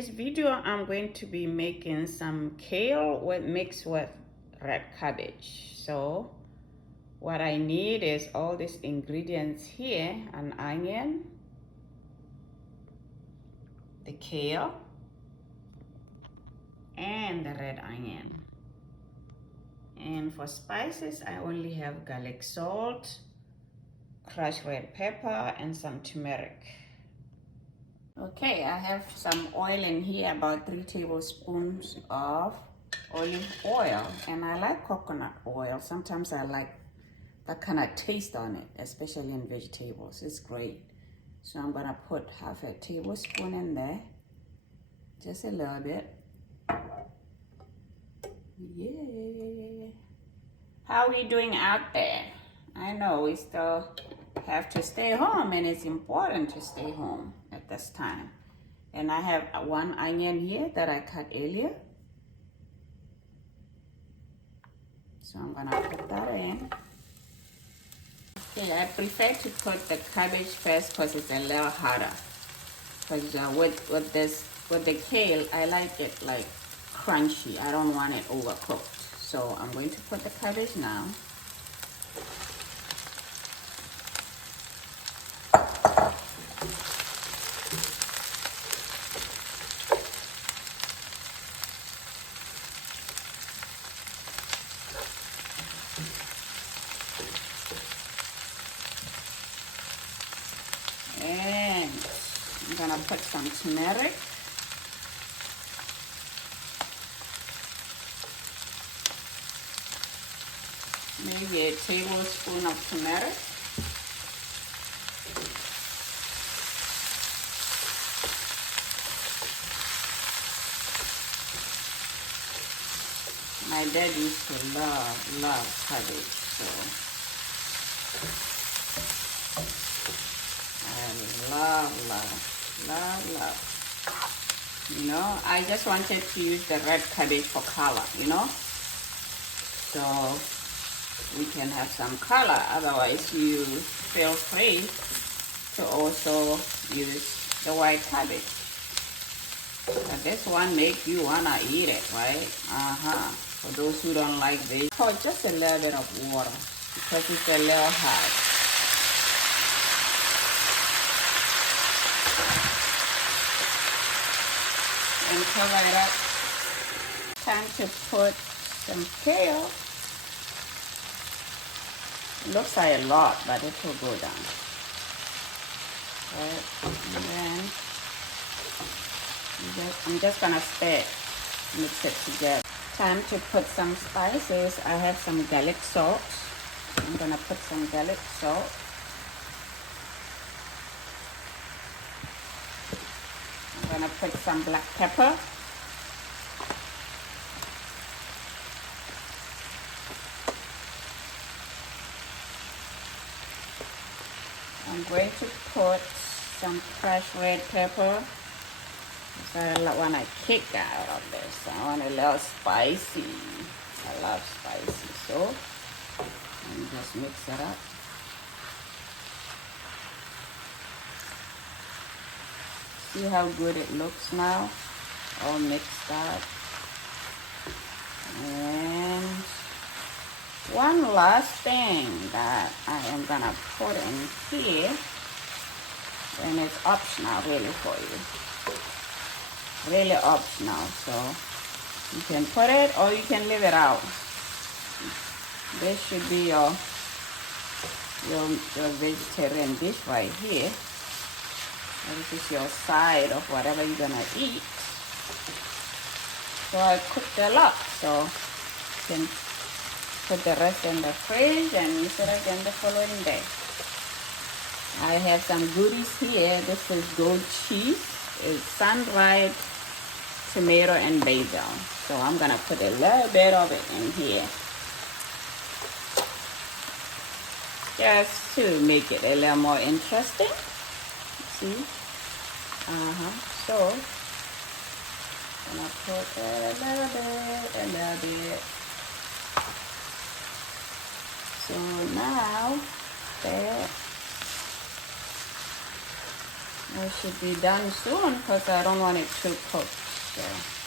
today's video, I'm going to be making some kale mixed with red cabbage. So what I need is all these ingredients here: an onion, the kale, and the red onion. And for spices, I only have garlic salt, crushed red pepper, and some turmeric. Okay, I have some oil in here, about 3 tablespoons of olive oil, and I like coconut oil. Sometimes I like that kind of taste on it, especially in vegetables. It's great. So I'm gonna put half a tablespoon in there, just a little bit. Yeah. How are we doing out there? I know we still have to stay home, and it's important to stay home at this time. And I have 1 onion here that I cut earlier. So I'm gonna put that in. Okay, I prefer to put the cabbage first because it's a little harder. Because with the kale, I like it like crunchy. I don't want it overcooked. So I'm going to put the cabbage now. And I'm gonna put some turmeric. Maybe a tablespoon of turmeric. My dad used to love cabbage, so I love. You know, I just wanted to use the red cabbage for color, you know, so we can have some color. Otherwise, you feel free to also use the white cabbage. But this one makes you wanna eat it, right? For those who don't like this, pour just a little bit of water because it's a little hard. And cover it up. Time to put some kale. It looks like a lot, but it will go down. Right, and then I'm just gonna stir, mix it together. Time to put some spices. I have some garlic salt. I'm gonna put some garlic salt. I'm gonna put some black pepper. I'm going to put some crushed red pepper. I want to kick out of this. I want a little spicy. I love spicy, so just mix it up. See how good it looks now, all mixed up. And one last thing that I am gonna put in here, and it's optional really for you. Really optional, so you can put it or you can leave it out. This should be your vegetarian dish right here. This is your side of whatever you're gonna eat. So I cooked a lot, so you can put the rest in the fridge and use it again the following day. I have some goodies here. This is goat cheese. It's sun-dried tomato and basil. So I'm gonna put a little bit of it in here, just to make it a little more interesting. See? So I'm gonna put a little bit. So now that It should be done soon because I don't want it to cook. So.